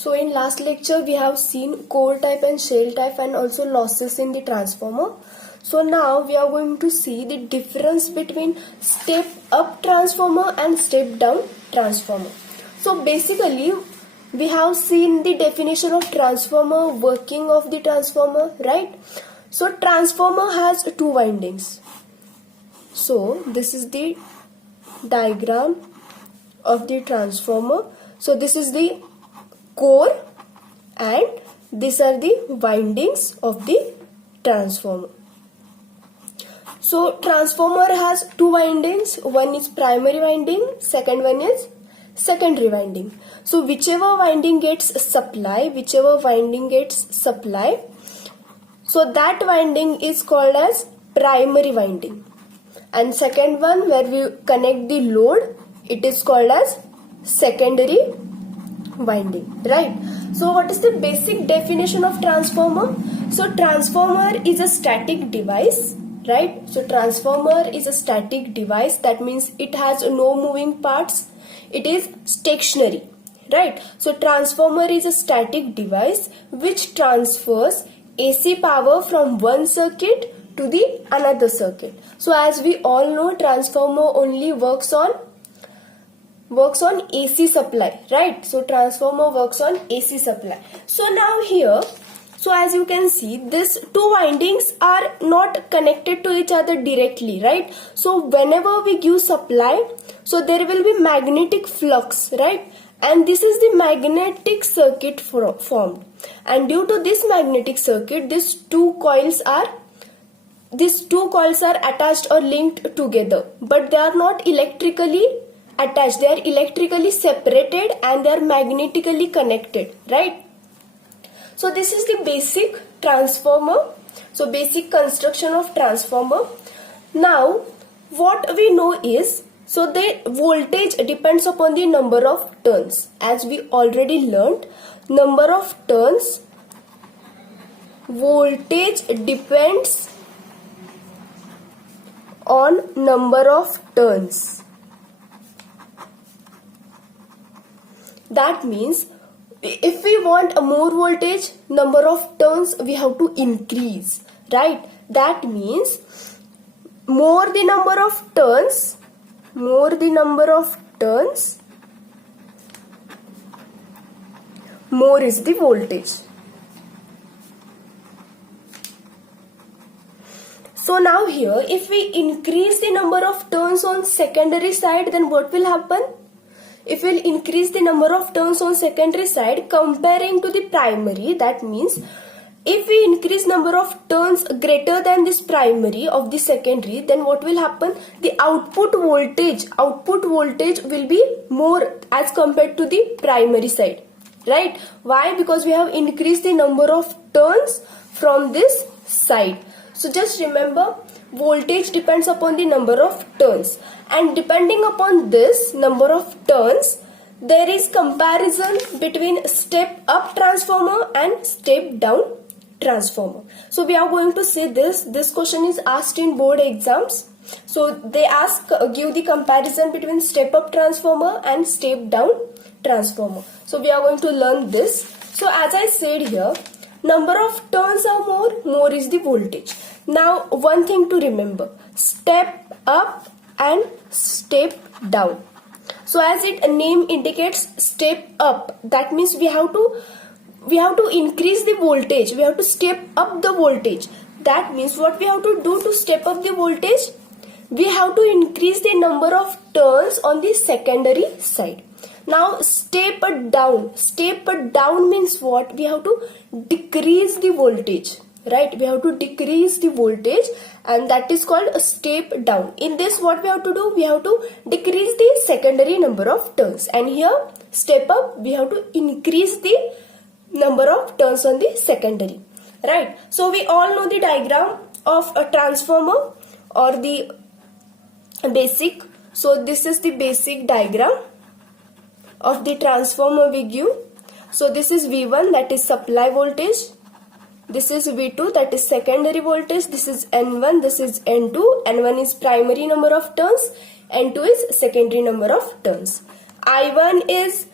So in last lecture we have seen core type and shell type and also losses in the transformer. So now we are going to see the difference between step up transformer and step down transformer. So basically we have seen the definition of transformer, working of the transformer, right? So transformer has two windings. So this is the diagram of the transformer. So this is the core and these are the windings of the transformer. So transformer has two windings. One is primary winding, second one is secondary winding. So whichever winding gets supply, so that winding is called as primary winding. And second one, where we connect the load, it is called as secondary winding, right? So what is the basic definition of transformer? So transformer is a static device, right? So transformer is a static device, that means it has no moving parts, it is stationary, right? So transformer is a static device which transfers AC power from one circuit to the another circuit. So as we all know, transformer only works on AC supply, right? So transformer works on AC supply. So now here, so as you can see, these two windings are not connected to each other directly, right? So whenever we give supply, so there will be magnetic flux, right? And this is the magnetic circuit formed. And due to this magnetic circuit, these two coils are attached or linked together, but they are not electrically attached, they are electrically separated and they are magnetically connected, right? So this is the basic transformer, so basic construction of transformer. Now what we know is, so the voltage depends upon the number of turns. As we already learned, number of turns, voltage depends on number of turns. That means if we want a more voltage, number of turns we have to increase, right? That means more the number of turns, more is the voltage. So now here, if we increase the number of turns on secondary side, then what will happen? If we'll increase the number of turns on secondary side comparing to the primary, that means if we increase number of turns greater than this primary of the secondary, then what will happen? The output voltage will be more as compared to the primary side, right? Why? Because we have increased the number of turns from this side. So just remember, voltage depends upon the number of turns, and depending upon this number of turns, there is comparison between step up transformer and step down transformer. So we are going to see this question is asked in board exams. So they give the comparison between step up transformer and step down transformer. So we are going to learn this. So as I said here, number of turns are more is the voltage. Now one thing to remember, step up and step down. So as its name indicates, step up, that means we have to increase the voltage, we have to step up the voltage. That means what we have to do to step up the voltage? We have to increase the number of turns on the secondary side. Now step down means what? We have to decrease the voltage, right? We have to decrease the voltage, and that is called a step down. In this, what we have to do? We have to decrease the secondary number of turns, and here step up, we have to increase the number of turns on the secondary, right? So we all know the diagram of a transformer or the basic. So this is the basic diagram of the transformer we give. So this is V1, that is supply voltage. This is V2, that is secondary voltage. This is N1, this is N2. N1 is primary number of turns, N2 is secondary number of turns. I1 is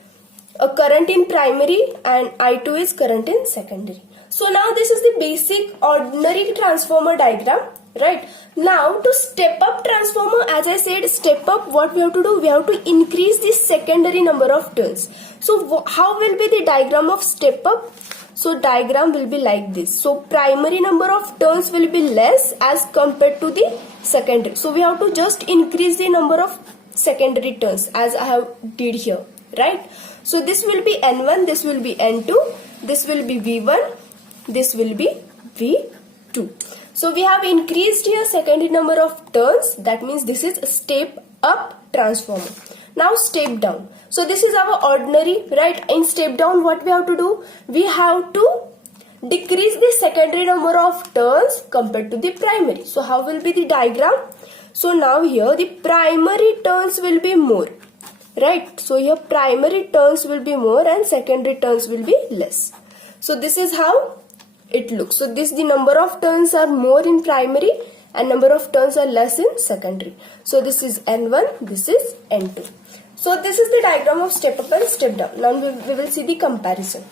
a current in primary and I2 is current in secondary. So now this is the basic ordinary transformer diagram, right? Now to step up transformer, as I said, step up, what we have to do? We have to increase the secondary number of turns. So how will be the diagram of step up? So diagram will be like this. So primary number of turns will be less as compared to the secondary. So we have to just increase the number of secondary turns as I have did here, right? So this will be N1, this will be N2, this will be V1, this will be V2. So we have increased here secondary number of turns. That means this is a step up transformer. Now step down. So this is our ordinary, right? In step down, what we have to do? We have to decrease the secondary number of turns compared to the primary. So how will be the diagram? So now here the primary turns will be more, right? So here primary turns will be more and secondary turns will be less. So this is how it looks. So this, the number of turns are more in primary and number of turns are less in secondary. So this is N1, this is N2. So this is the diagram of step up and step down. Now we will see the comparison.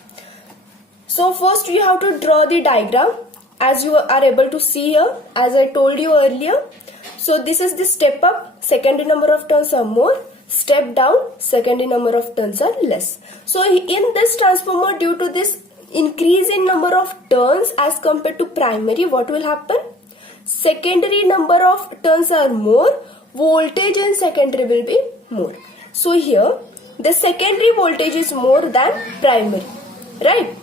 So first we have to draw the diagram as you are able to see here, as I told you earlier. So this is the step up, secondary number of turns are more. Step down, secondary number of turns are less. So in this transformer, due to this increase in number of turns as compared to primary, what will happen? Secondary number of turns are more, voltage in secondary will be more. So here the secondary voltage is more than primary, right?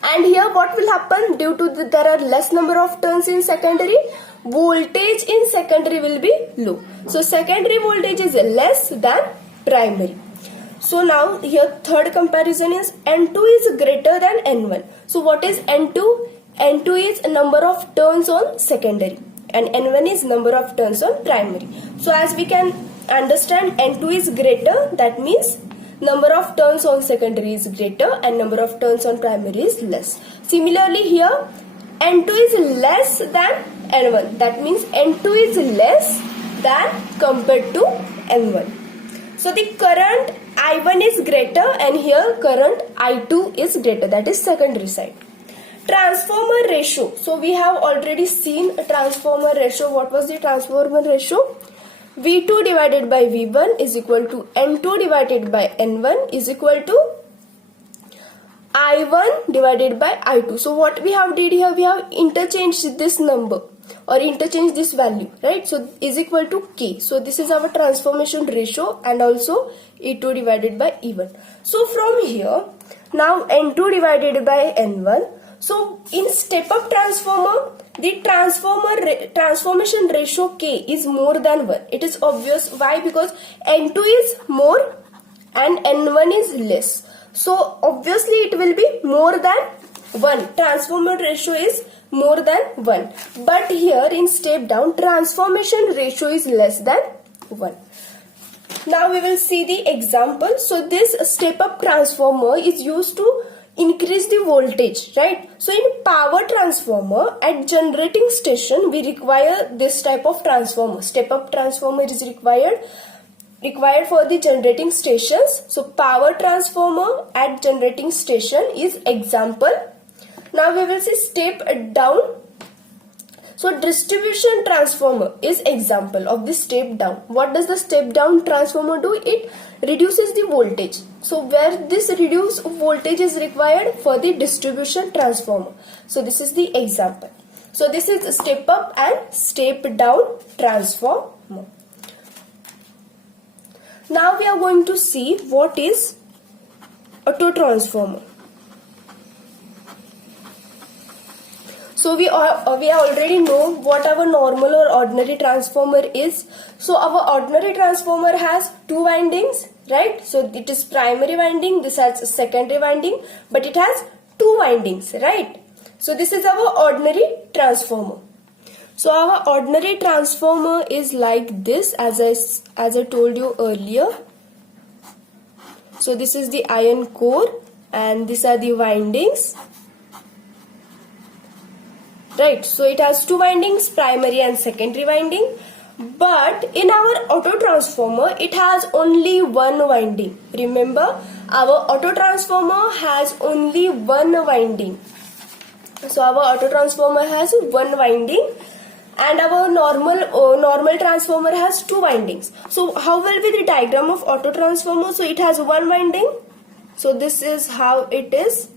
And here what will happen? Due to there are less number of turns in secondary, voltage in secondary will be low. So secondary voltage is less than primary. So now here third comparison is N2 is greater than N1. So what is N2? N2 is number of turns on secondary and N1 is number of turns on primary. So as we can understand, N2 is greater, that means number of turns on secondary is greater and number of turns on primary is less. Similarly here N2 is less than N1, that means N2 is less than compared to N1. So the current I1 is greater and here current I2 is greater, that is secondary side. Transformer ratio. So we have already seen a transformer ratio. What was the transformer ratio? V2 divided by V1 is equal to N2 divided by N1 is equal to I1 divided by I2. So what we have did here, we have interchanged this number or interchange this value, right? So is equal to K. So this is our transformation ratio and also E2 divided by E1. So from here, now N2 divided by N1. So in step up transformer, the transformation ratio K is more than 1. It is obvious. Why? Because N2 is more and N1 is less. So obviously it will be more than 1. Transformer ratio is more than 1. But here in step down, transformation ratio is less than 1. Now we will see the example. So this step up transformer is used to increase the voltage, right? So in power transformer at generating station, we require this type of transformer. Step up transformer is required for the generating stations. So power transformer at generating station is example. Now we will see step down. So distribution transformer is example of the step down. What does the step down transformer do? It reduces the voltage. So where this reduced voltage is required for the distribution transformer. So this is the example. So this is step up and step down transformer. Now we are going to see what is auto transformer. So we already know what our normal or ordinary transformer is. So our ordinary transformer has two windings, right? So it is primary winding, this has a secondary winding, but it has two windings, right? So this is our ordinary transformer. So our ordinary transformer is like this, as I told you earlier. So this is the iron core and these are the windings. Right, so it has two windings, primary and secondary winding. But in our auto transformer, it has only one winding. Remember, our auto transformer has only one winding. So our auto transformer has one winding, and our normal transformer has two windings. So how will be the diagram of auto transformer? So it has one winding. So this is how it is.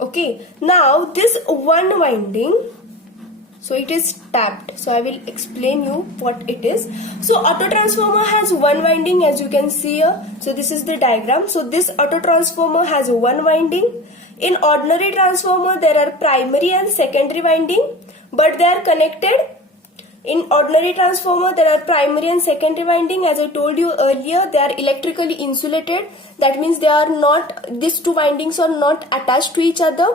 Okay, now this one winding, so it is tapped. So I will explain you what it is. So auto transformer has one winding, as you can see here. So this is the diagram. So this auto transformer has one winding. In ordinary transformer there are primary and secondary winding, but they are connected. In ordinary transformer there are primary and secondary winding. As I told you earlier, they are electrically insulated. That means they are not, these two windings are not attached to each other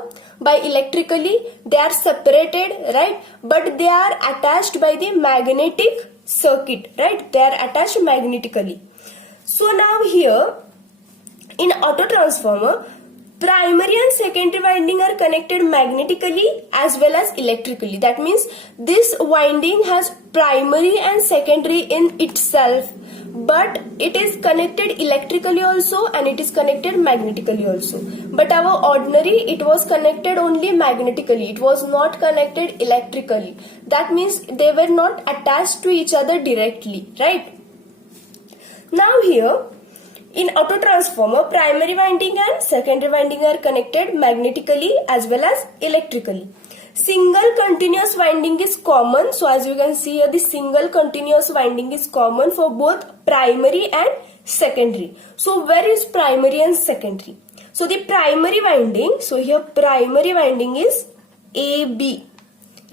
by electrically. They are separated, right? But they are attached by the magnetic circuit, right? They are attached magnetically. So now here in auto transformer, primary and secondary winding are connected magnetically as well as electrically. That means this winding has primary and secondary in itself, but it is connected electrically also and it is connected magnetically also. But our ordinary, it was connected only magnetically. It was not connected electrically. That means they were not attached to each other directly, right? Now here, in auto transformer, primary winding and secondary winding are connected magnetically as well as electrically. Single continuous winding is common. So as you can see here, the single continuous winding is common for both primary and secondary. So where is primary and secondary? So the primary winding, so here primary winding is AB.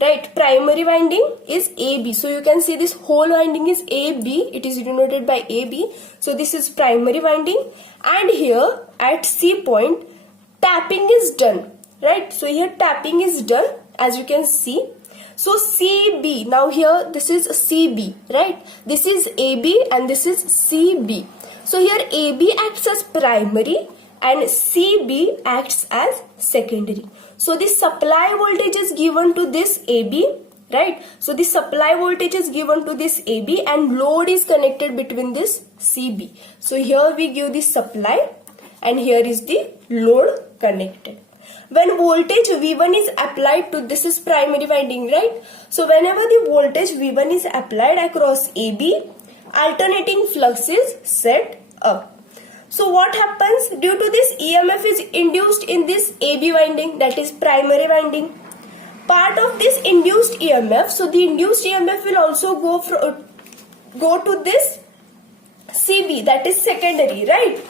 Right, primary winding is AB. So you can see this whole winding is AB. It is denoted by AB. So this is primary winding. And here at C point, tapping is done. Right, so here tapping is done, as you can see. So CB, now here this is CB, right? This is AB and this is CB. So here AB acts as primary and CB acts as secondary. So the supply voltage is given to this AB, right? So the supply voltage is given to this AB and load is connected between this CB. So here we give the supply and here is the load connected. When voltage V1 is applied to, this is primary winding, right? So whenever the voltage V1 is applied across AB, alternating flux is set up. So what happens? Due to this, EMF is induced in this AB winding, that is primary winding. Part of this induced EMF, so the induced EMF will also go to this CB, that is secondary, right?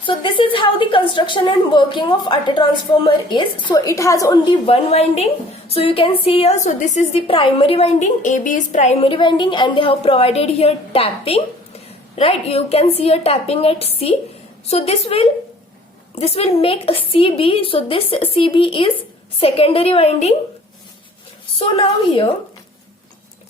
So this is how the construction and working of auto transformer is. So it has only one winding. So you can see here, so this is the primary winding, AB is primary winding, and they have provided here tapping. Right, you can see a tapping at C. So this will make a CB. So this CB is secondary winding. So now here,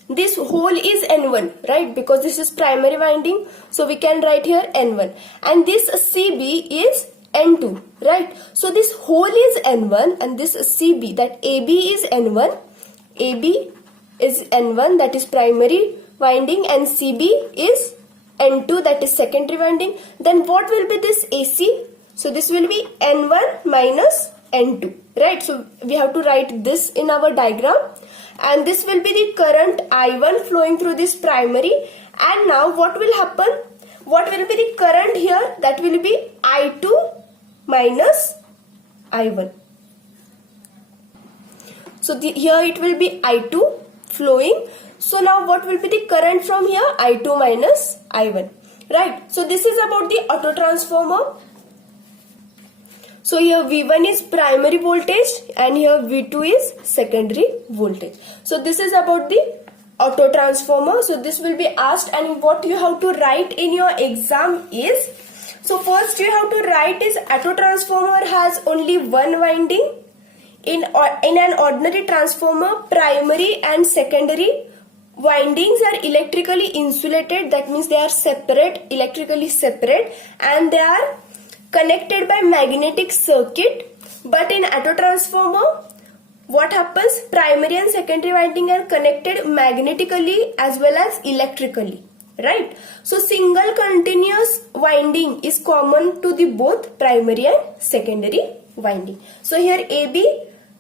this whole is N1, right? Because this is primary winding. So we can write here N1. And this CB is N2, right? So this whole is N1 and this CB, that AB is N1. AB is N1, that is primary winding, and CB is N2, that is secondary winding. Then what will be this AC? So this will be N1 minus N2, right? So we have to write this in our diagram, and this will be the current I1 flowing through this primary. And now what will happen? What will be the current here? That will be I2 minus I1. So here it will be I2 flowing. So now what will be the current from here? I2 minus I1, right? So this is about the auto transformer. So here V1 is primary voltage and here V2 is secondary voltage. So this is about the auto transformer. So this will be asked, and what you have to write in your exam is, so first you have to write is auto transformer has only one winding. In an ordinary transformer, primary and secondary windings are electrically insulated. That means they are separate, electrically separate, and they are connected by magnetic circuit. But in auto transformer, what happens? Primary and secondary winding are connected magnetically as well as electrically. right? So single continuous winding is common to the both primary and secondary winding. So here AB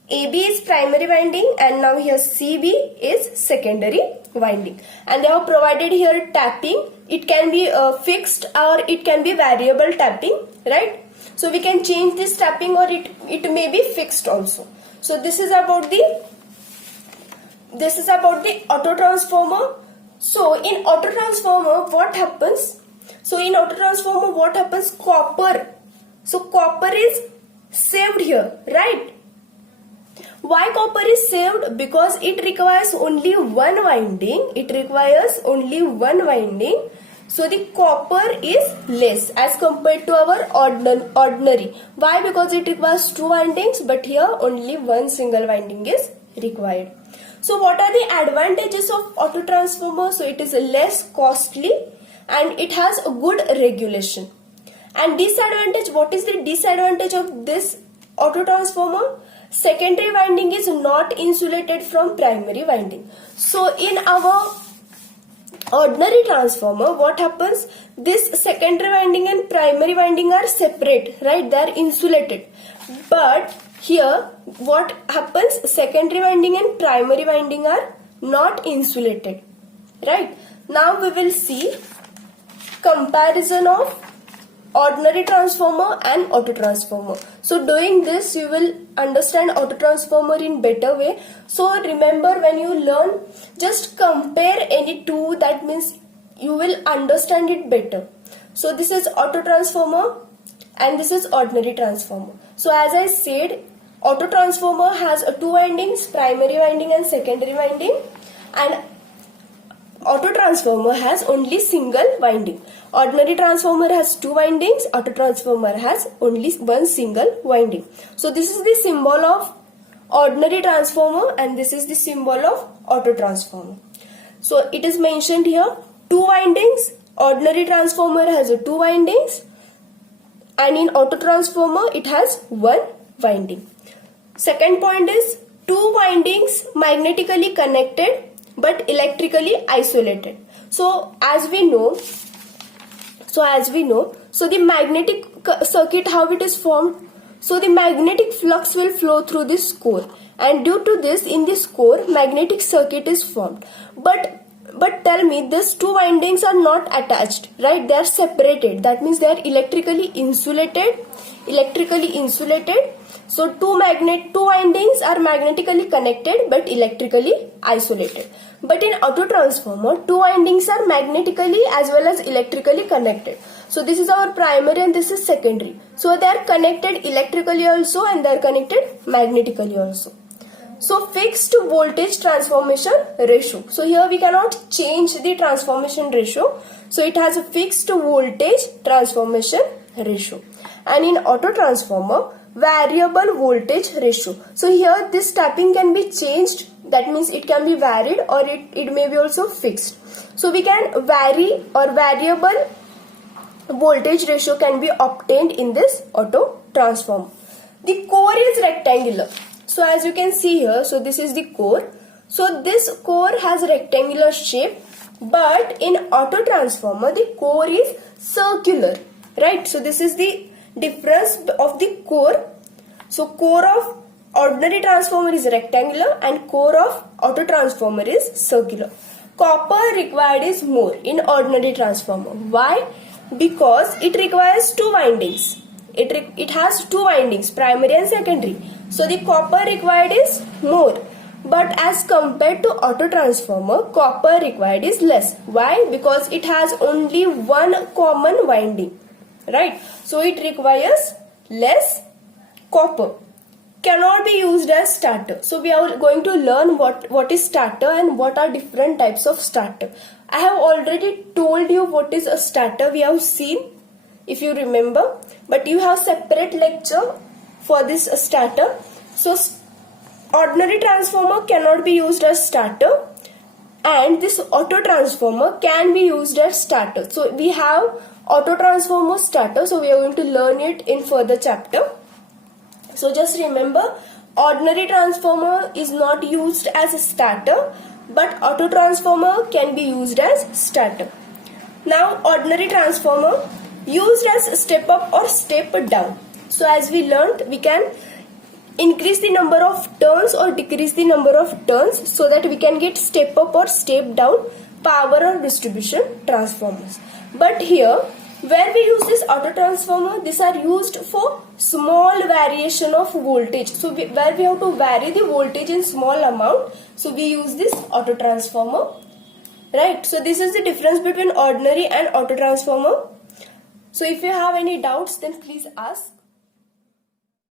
is primary winding and now here CB is secondary winding, and they have provided here tapping. It can be fixed or it can be variable tapping, right? So we can change this tapping or it may be fixed also. So this is about the auto transformer. So in auto transformer what happens? Copper. So copper is saved here, right? Why copper is saved? Because it requires only one winding. So the copper is less as compared to our ordinary. Why? Because it requires two windings, but here only one single winding is required. So what are the advantages of auto transformer? So it is less costly and it has a good regulation. And disadvantage, what is the disadvantage of this auto transformer? Secondary winding is not insulated from primary winding. So in our ordinary transformer, what happens? This secondary winding and primary winding are separate, right? They are insulated. But here what happens? Secondary winding and primary winding are not insulated, right? Now we will see comparison of ordinary transformer and auto transformer. So doing this you will understand auto transformer in better way. So remember, when you learn, just compare any two, that means you will understand it better. So this is auto transformer and this is ordinary transformer. So as I said, auto transformer has two windings, primary winding and secondary winding, and auto transformer has only single winding. Ordinary transformer has two windings, auto transformer has only one single winding. So this is the symbol of ordinary transformer and this is the symbol of auto transformer. So it is mentioned here, two windings. Ordinary transformer has two windings and in auto transformer it has one winding. Second point is two windings magnetically connected but electrically isolated. So as we know, the magnetic circuit, how it is formed? So the magnetic flux will flow through this core, and due to this, in this core magnetic circuit is formed. But tell me, these two windings are not attached, right? They are separated. That means they are electrically insulated. So two windings are magnetically connected but electrically isolated. But in auto transformer, two windings are magnetically as well as electrically connected. So this is our primary and this is secondary. So they are connected electrically also and they are connected magnetically also. So fixed voltage transformation ratio. So here we cannot change the transformation ratio. So it has a fixed voltage transformation ratio. And in auto transformer, variable voltage ratio. So here this tapping can be changed. That means it can be varied or it may be also fixed. So we can vary or variable voltage ratio can be obtained in this auto transformer. The core is rectangular. So as you can see here, so this is the core. So this core has rectangular shape, but in auto transformer the core is circular, right? So this is the difference of the core. So core of ordinary transformer is rectangular and core of auto transformer is circular. Copper required is more in ordinary transformer. Why? Because it requires two windings. It has two windings, primary and secondary. So the copper required is more. But as compared to auto transformer, copper required is less. Why? Because it has only one common winding, right? So it requires less copper. Cannot be used as starter. So we are going to learn what is starter and what are different types of starter. I have already told you what is a starter. We have seen, if you remember, but you have separate lecture for this starter. So ordinary transformer cannot be used as starter and this auto transformer can be used as starter. So we have auto transformer starter. So we are going to learn it in further chapter. So just remember, ordinary transformer is not used as a starter, but auto transformer can be used as starter. Now ordinary transformer used as step up or step down. So as we learned, we can increase the number of turns or decrease the number of turns so that we can get step up or step down power or distribution transformers. But here where we use this auto transformer, these are used for small variation of voltage. So where we have to vary the voltage in small amount, so we use this auto transformer, right? So this is the difference between ordinary and auto transformer. So if you have any doubts, then please ask.